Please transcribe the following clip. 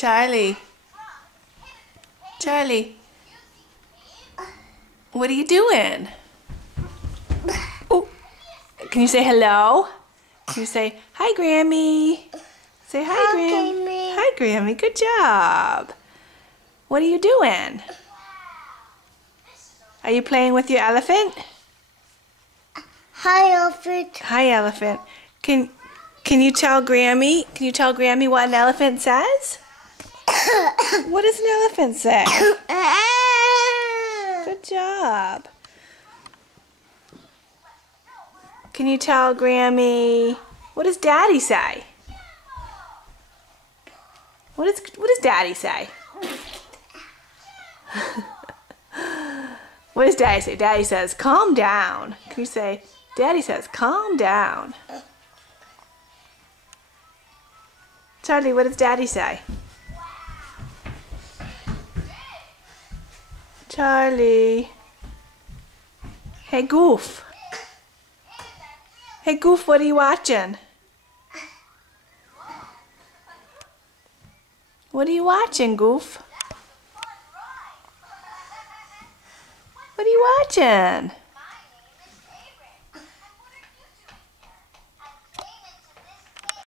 Charlie. Charlie. What are you doing? Oh, can you say hello? Can you say, hi, Grammy? Say hi, Grammy. Hi, Grammy. Good job. What are you doing? Are you playing with your elephant? Hi, elephant. Hi, elephant. Can you tell Grammy? Can you tell Grammy what an elephant says? What does an elephant say? Good job. Can you tell Grammy, what does Daddy say? What does Daddy say? What does Daddy say? Daddy says, calm down. Can you say, Daddy says, calm down. Charlie, what does Daddy say? Charlie. Hey, Goof. Hey, Goof, what are you watching? What are you watching, Goof? What are you watching?